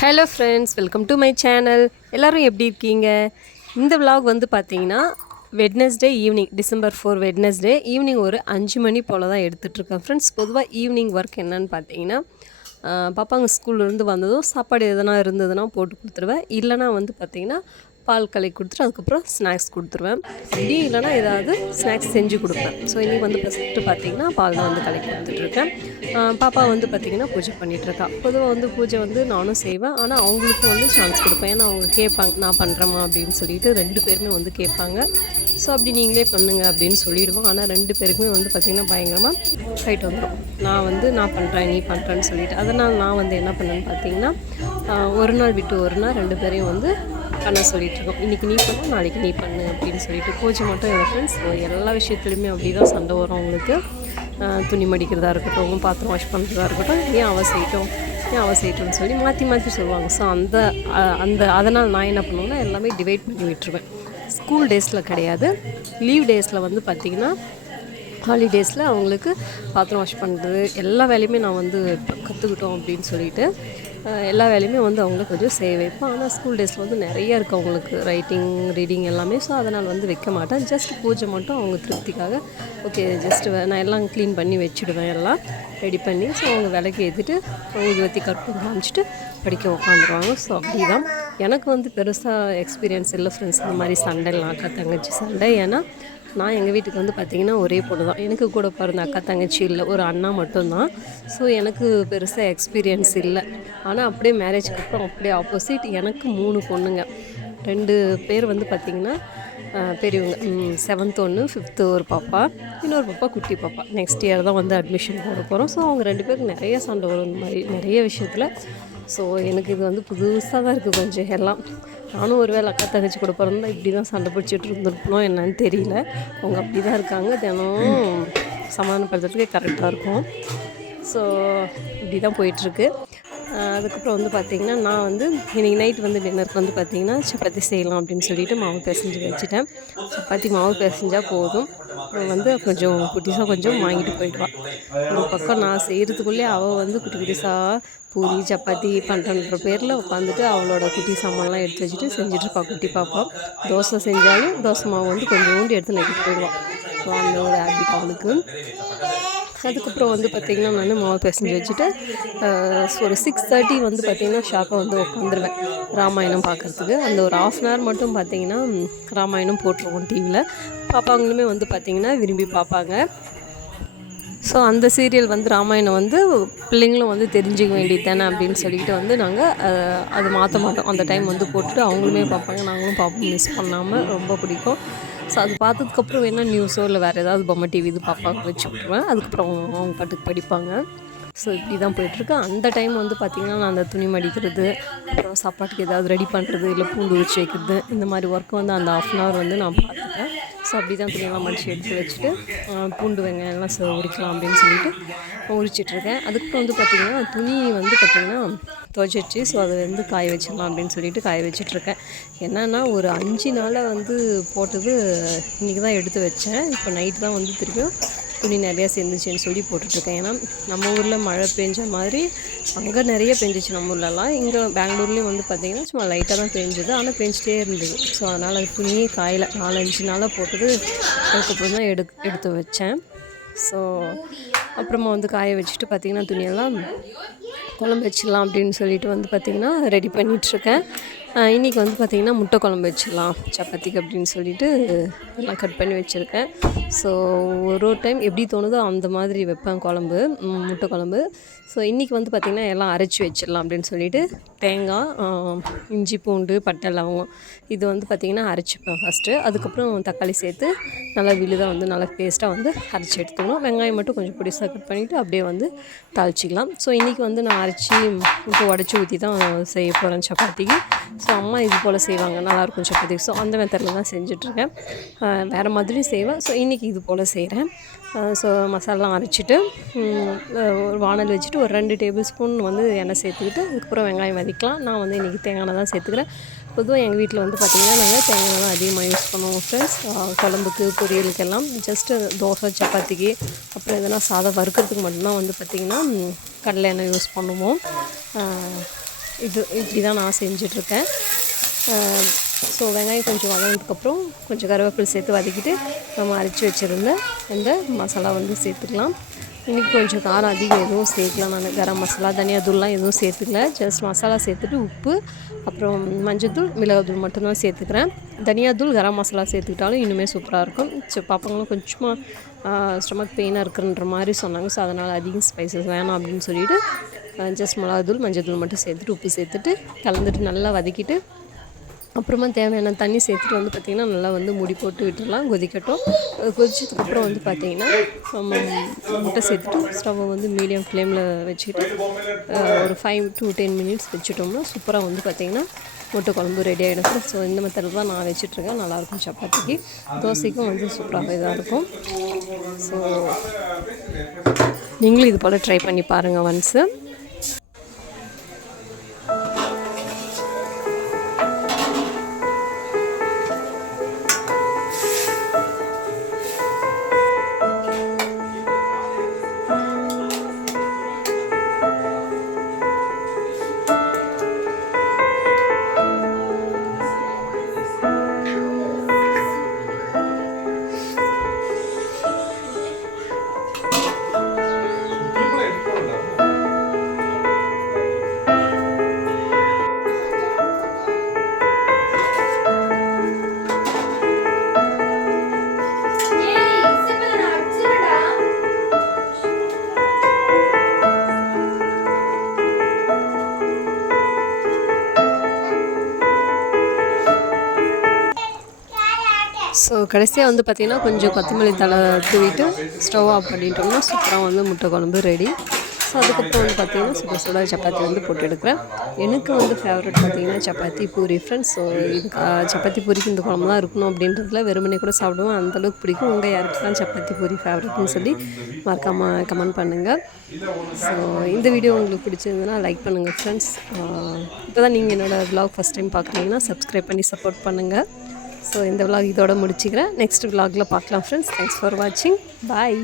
Hello friends, welcome to my channel. எல்லோரும் எப்படி இருக்கீங்க? இந்த விலாக் வந்து பார்த்தீங்கன்னா Wednesday evening, December 4 Wednesday evening ஒரு 5 மணி போல் தான் எடுத்துகிட்ருக்கேன் ஃப்ரெண்ட்ஸ். பொதுவாக ஈவினிங் ஒர்க் என்னன்னு பார்த்தீங்கன்னா, பாப்பாங்க ஸ்கூல்லேருந்து வந்ததும் சாப்பாடு எதனா இருந்ததுன்னா போட்டு கொடுத்துருவேன். இல்லைனா வந்து பார்த்திங்கன்னா பால் கலக்கி கொடுத்துட்டு அதுக்கப்புறம் ஸ்நாக்ஸ் கொடுத்துருவேன். அப்படியும் இல்லைனா ஏதாவது ஸ்நாக்ஸ் செஞ்சு கொடுப்பேன். ஸோ இன்றைக்கி வந்து ஃபஸ்ட்டு பார்த்திங்கன்னா பால் தான் வந்து கலக்கி கொடுத்துட்ருக்கேன். பாப்பா வந்து பார்த்திங்கன்னா பூஜை பண்ணிகிட்ருக்கா. பொதுவாக வந்து பூஜை வந்து நானும் செய்வேன். ஆனால் அவங்களுக்கும் வந்து சான்ஸ் கொடுப்பேன். ஏன்னா அவங்க கேட்பாங்க, நான் பண்ணுறேம்மா அப்படின்னு சொல்லிட்டு 2 பேருமே வந்து கேட்பாங்க. ஸோ அப்படி நீங்களே பண்ணுங்க அப்படின்னு சொல்லிவிடுவோம். ஆனால் 2 பேருக்குமே வந்து பார்த்திங்கன்னா பயங்கரமாக ஃபைட் வந்துடும். நான் பண்ணுறேன், நீ பண்ணுறேன்னு சொல்லிட்டு. அதனால் நான் வந்து என்ன பண்ணேன்னு பார்த்தீங்கன்னா, ஒரு நாள் விட்டு ஒரு நாள் 2 பேரையும் வந்து பண்ண சொல்லிகிட்ருக்கோம். இன்றைக்கி நீ பண்ணு, நாளைக்கு நீ பண்ணு அப்படின்னு சொல்லிட்டு. பூஜை மட்டும் இல்லை ஃப்ரெண்ட்ஸ், எல்லா விஷயத்துலையுமே அப்படி தான் சண்டை வரும் அவங்களுக்கு. துணி மடிக்கிறதா இருக்கட்டும், பாத்திரம் வாஷ் பண்ணுறதா இருக்கட்டும், ஏன் அவள் செய்யட்டும்னு சொல்லி மாற்றி மாற்றி சொல்லுவாங்க. ஸோ அதனால் நான் என்ன பண்ணுவேன்னா எல்லாமே டிவைட் பண்ணி விட்டுருவேன். ஸ்கூல் டேஸில் கிடையாது, லீவ் டேஸில் வந்து பார்த்திங்கன்னா, ஹாலிடேஸில் அவங்களுக்கு பாத்திரம் வாஷ் பண்ணுறது எல்லா வேலையுமே நான் வந்து கற்றுக்கிட்டோம் அப்படின்னு சொல்லிட்டு எல்லா வேலையுமே வந்து அவங்களுக்கு கொஞ்சம் செய்ய வைப்பேன். ஆனால் ஸ்கூல் டேஸில் வந்து நிறைய இருக்குது அவங்களுக்கு, ரைட்டிங், ரீடிங் எல்லாமே. ஸோ அதனால் வந்து வைக்க மாட்டேன். ஜஸ்ட் பூஜை மட்டும் அவங்க திருப்திக்காக ஓகே, நான் எல்லாம் க்ளீன் பண்ணி வச்சுடுவேன், எல்லாம் ரெடி பண்ணி. ஸோ அவங்க விலைக்கு ஏற்றிட்டு அவங்க ஊற்றி கற்பூரம் காமிச்சிட்டு படிக்க உட்காந்துருவாங்க. ஸோ அப்படி தான். எனக்கு வந்து பெருசாக எக்ஸ்பீரியன்ஸ் இல்லை ஃப்ரெண்ட்ஸ் இந்த மாதிரி சண்டைலாம், அக்கா தங்கச்சி சண்டை. ஏன்னா நான் எங்கள் வீட்டுக்கு வந்து பார்த்திங்கன்னா ஒரே பொண்ணு தான். எனக்கு கூட பிறந்த அக்கா தங்கச்சி இல்லை, ஒரு அண்ணா மட்டும்தான். ஸோ எனக்கு பெருசாக எக்ஸ்பீரியன்ஸ் இல்லை. ஆனால் அப்படியே மேரேஜ்க்கு அப்புறம் அப்படியே ஆப்போசிட். எனக்கு 3 பொண்ணுங்க. 2 பேர் வந்து பார்த்திங்கன்னா பெரியவங்க, 7th ஒன்று, 5th ஒரு பாப்பா, இன்னொரு பாப்பா குட்டி பாப்பா. நெக்ஸ்ட் இயர் தான் வந்து அட்மிஷன் போட போகிறோம். ஸோ அவங்க 2 பேருக்கு நிறைய சண்டை வரும் இந்த மாதிரி நிறைய விஷயத்தில். ஸோ எனக்கு இது வந்து புதுசாக தான் இருக்குது கொஞ்சம் எல்லாம். நானும் ஒரு வேளை அக்கா தங்கச்சி கூட பிறந்தா இப்படி தான் சண்டை பிடிச்சிட்டு இருந்திருக்கணும் என்னன்னு தெரியல. அவங்க அப்படி தான் இருக்காங்க. தினம் சமாதானப்படுத்துறதுக்கே கரெக்டாக இருக்கும். ஸோ இப்படி தான் போயிட்டுருக்கு. அதுக்கப்புறம் வந்து பார்த்திங்கன்னா, நான் வந்து இன்றைக்கி நைட் வந்து டின்னருக்கு வந்து பார்த்திங்கன்னா சப்பாத்தி செய்யலாம் அப்படின்னு சொல்லிட்டு மாவு பிசைஞ்சு வச்சுட்டேன். சப்பாத்தி மாவு பிசைஞ்சால் போதும். வந்து கொஞ்சம் குட்டிஸாக கொஞ்சம் வாங்கிட்டு போயிடுவாள். ஒரு பக்கம் நான் செய்கிறதுக்குள்ளே அவள் வந்து குட்டி குட்டிஸாக பூரி சப்பாத்தி பண்ணுறன்ற பேரில் உட்காந்துட்டு அவளோட குட்டி சாமான்லாம் எடுத்து வச்சுட்டு செஞ்சிட்ருப்பா குட்டி பாப்பா. தோசை செஞ்சாலும் தோசை மாவு வந்து கொஞ்சோண்டு எடுத்து நக்கிட்டு போயிடுவாள். ஸோ அந்த ஒரு ஹேபிட் அவளுக்கு. அதுக்கப்புறம் வந்து பார்த்திங்கன்னா நான் மாவு பிசைஞ்சு வச்சுட்டு ஒரு 6:30 வந்து பார்த்திங்கன்னா ஷார்ப்பாக வந்து உட்காந்துருவேன் ராமாயணம் பார்க்குறதுக்கு. அந்த ஒரு 1/2 மட்டும் பார்த்திங்கன்னா ராமாயணம் போட்டுருவோம் டிவியில். பாப்பாங்களுமே வந்து பார்த்திங்கன்னா விரும்பி பார்ப்பாங்க. ஸோ அந்த சீரியல் வந்து ராமாயணம் வந்து பிள்ளைங்களும் வந்து தெரிஞ்சிக்க வேண்டியது தானே அப்படின்னு சொல்லிட்டு வந்து நாங்கள் அது மாற்ற மாட்டோம். அந்த டைம் வந்து போட்டுட்டு அவங்களுமே பார்ப்பாங்க, நாங்களும் பார்ப்போம் மிஸ் பண்ணாமல். ரொம்ப பிடிக்கும். ஸோ அது பார்த்ததுக்கப்புறம் வேணால் நியூஸோ இல்லை வேறு ஏதாவது பொம்மை டிவி இது பாப்பாங்க வச்சு விட்ருவேன். அதுக்கப்புறம் அவங்க பாட்டுக்கு படிப்பாங்க. ஸோ இப்படி தான் போயிட்டுருக்கு. அந்த டைம் வந்து பார்த்திங்கன்னா நான் அந்த துணி மடிக்கிறது, அப்புறம் சாப்பாட்டுக்கு ஏதாவது ரெடி பண்ணுறது, இல்லை பூண்டு உரிச்சு வைக்கிறது, இந்த மாதிரி ஒர்க் வந்து அந்த 1/2 hour வந்து நான் பார்த்துட்டேன். ஸோ அப்படி தான் துணியெல்லாம் மடித்து எடுத்து வச்சுட்டு பூண்டு வெங்காயம்லாம் உரிக்கலாம் அப்படின்னு சொல்லிட்டு உரிச்சிட்ருக்கேன். அதுக்கப்புறம் வந்து பார்த்திங்கன்னா துணி வந்து பார்த்திங்கன்னா துவைச்சிடுச்சு. ஸோ அதை வந்து காய வச்சிடலாம் அப்படின்னு சொல்லிட்டு காய வச்சிட்ருக்கேன். என்னென்னா ஒரு 5 நாளாக வந்து போட்டது இன்றைக்கி தான் எடுத்து வச்சேன். இப்போ நைட்டு தான் வந்து திருப்பியும் துணி நிறையா சேர்ந்துச்சுன்னு சொல்லி போட்டுட்ருக்கேன். ஏன்னா நம்ம ஊரில் மழை பெஞ்ச மாதிரி அங்கே நிறைய பெஞ்சிச்சு நம்ம ஊர்லலாம். இங்கே பெங்களூர்லேயும் வந்து பார்த்திங்கன்னா சும்மா லைட்டாக தான் பெஞ்சுது, ஆனால் பெஞ்சிட்டே இருந்தது. ஸோ அதனால் அது துணியே காயலை. 4-5 நாளாக போட்டது அதுக்கப்புறம் தான் எடுத்து வச்சேன். ஸோ அப்புறமா வந்து காய வச்சுட்டு பார்த்திங்கன்னா துணியெல்லாம் குழம்பு வச்சிடலாம் அப்படின்னு சொல்லிட்டு வந்து பார்த்திங்கன்னா ரெடி பண்ணிகிட்ருக்கேன். இன்றைக்கி வந்து பார்த்திங்கன்னா முட்டை குழம்பு வச்சிடலாம் சப்பாத்திக்கு அப்படின்னு சொல்லிட்டு எல்லாம் கட் பண்ணி வச்சுருக்கேன். ஸோ ஒரு டைம் எப்படி தோணுதோ அந்த மாதிரி வைப்பேன் குழம்பு, முட்டை குழம்பு. ஸோ இன்றைக்கி வந்து பார்த்திங்கன்னா எல்லாம் அரைச்சி வச்சிடலாம் அப்படின்னு சொல்லிட்டு தேங்காய், இஞ்சி, பூண்டு, பட்டை, லவங்கம் இது வந்து பார்த்திங்கன்னா அரைச்சிப்பேன் ஃபஸ்ட்டு. அதுக்கப்புறம் தக்காளி சேர்த்து நல்லா விழுதாக வந்து நல்லா பேஸ்ட்டாக வந்து அரைச்சி எடுத்துக்கணும். வெங்காயம் மட்டும் கொஞ்சம் பொடிசாக கட் பண்ணிவிட்டு அப்படியே வந்து தாளிச்சிக்கலாம். ஸோ இன்றைக்கி வந்து நான் அரைச்சி இப்போ உடச்சி ஊற்றி தான் செய்ய போகிறேன் சப்பாத்திக்கு. ஸோ அம்மா இது போல் செய்வாங்க, நல்லாயிருக்கும் சப்பாத்தி. ஸோ அந்த மெத்தடில் தான் செஞ்சிட்ருக்கேன். வேறு மாதிரியும் செய்வேன். ஸோ இன்றைக்கி இது போல் செய்கிறேன். ஸோ மசாலாலாம் அரைச்சிட்டு ஒரு வானல் வச்சுட்டு ஒரு 2 டேபிள் ஸ்பூன் வந்து எண்ணெய் சேர்த்துக்கிட்டு அதுக்கப்புறம் வெங்காயம் வதக்கலாம். நான் வந்து இன்றைக்கி தேங்காய் தான் சேர்த்துக்கிறேன். பொதுவாக எங்கள் வீட்டில் வந்து பார்த்திங்கன்னா நாங்கள் தேங்காய் தான் அதிகமாக யூஸ் பண்ணுவோம் ஃப்ரெண்ட்ஸ். குழம்புக்கு, பொரியலுக்கெல்லாம். ஜஸ்ட்டு தோசை சப்பாத்திக்கு அப்புறம் எதனா சாதம் வறுக்கிறதுக்கு மட்டும்தான் வந்து பார்த்திங்கன்னா கடலை எண்ணெய் யூஸ் பண்ணுவோம். இப்படி தான் நான் செஞ்சிட்ருக்கேன். ஸோ வெங்காயம் கொஞ்சம் வதங்கினதுக்கப்புறம் கொஞ்சம் கருவேப்பிலை சேர்த்து வதக்கிட்டு நம்ம அரைச்சி வச்சுருந்த அந்த மசாலா வந்து சேர்த்துக்கலாம். இன்றைக்கி கொஞ்சம் காரம் அதிகம் எதுவும் சேர்க்கலாம். நான் கரம் மசாலா தனியாத்தூள்லாம் எதுவும் சேர்த்துக்கல. ஜஸ்ட் மசாலா சேர்த்துட்டு உப்பு அப்புறம் மஞ்சள்தூள் மிளகாத்தூள் மட்டும்தான் சேர்த்துக்கிறேன். தனியாத்தூள் கரம் மசாலா சேர்த்துக்கிட்டாலும் இன்னுமே சூப்பராக இருக்கும். பாப்பாங்களும் கொஞ்சமாக ஸ்டொமக் பெயினாக இருக்குன்ற மாதிரி சொன்னாங்க. ஸோ அதனால் அதிகம் ஸ்பைசஸ் வேணாம் அப்படின்னு சொல்லிவிட்டு ஜஸ்ட் மிளகாத்தூள் மஞ்சள்தூள் மட்டும் சேர்த்துட்டு உப்பு சேர்த்துட்டு கலந்துட்டு நல்லா வதக்கிட்டு அப்புறமா தேவையான தண்ணி சேர்த்துட்டு வந்து பார்த்திங்கன்னா நல்லா வந்து மூடி போட்டு விட்டுடலாம், கொதிக்கட்டும். கொதிச்சதுக்கப்புறம் வந்து பார்த்திங்கன்னா முட்டை சேர்த்துட்டு ஸ்டவ்வை வந்து மீடியம் ஃப்ளேமில் வச்சுக்கிட்டு ஒரு 5 to 10 மினிட்ஸ் வச்சுட்டோம்னா சூப்பராக வந்து பார்த்திங்கன்னா முட்டை குழம்பு ரெடி ஆகிடும். ஸோ இந்த மெத்தடில் தான் நான் வச்சுட்ருக்கேன். நல்லாயிருக்கும். சப்பாத்திக்கு தோசைக்கும் வந்து சூப்பராக இதாக இருக்கும். ஸோ நீங்களும் இது போல் ட்ரை பண்ணி பாருங்கள் ஒன்ஸு. ஸோ கடைசியாக வந்து பார்த்திங்கன்னா கொஞ்சம் கொத்தமல்லி தழை தூவிட்டு ஸ்டவ் ஆஃப் பண்ணிட்டோம்னா சூப்பராக வந்து முட்டை குழம்பு ரெடி. ஸோ அதுக்கப்புறம் வந்து பார்த்திங்கன்னா சுட சுட சப்பாத்தி வந்து போட்டு எடுக்கிறேன். எனக்கு வந்து ஃபேவரட் பார்த்திங்கன்னா சப்பாத்தி பூரி ஃப்ரெண்ட்ஸ். ஸோ இது சப்பாத்தி பூரிக்கு இந்த குழம்பு தான் இருக்கணும் அப்படின்றதுல வெறுமனே கூட சாப்பிடுவோம். அந்தளவுக்கு பிடிக்கும். உங்கள் யாருக்கு தான் சப்பாத்தி பூரி ஃபேவரட்னு சொல்லி மறக்காமல் கமெண்ட் பண்ணுங்கள். ஸோ இந்த வீடியோ உங்களுக்கு பிடிச்சிருந்ததுன்னா லைக் பண்ணுங்கள் ஃப்ரெண்ட்ஸ். இப்போ தான் நீங்கள் என்னோடய vlog ஃபஸ்ட் டைம் பார்க்குறீங்கன்னா சப்ஸ்கிரைப் பண்ணி சப்போர்ட் பண்ணுங்கள். ஸோ இந்த vlog இதோட முடிச்சுக்கிறேன். நெக்ஸ்ட் vlogல பார்க்கலாம் ஃப்ரெண்ட்ஸ். தேங்க்ஸ் ஃபார் வாட்சிங். பாய்.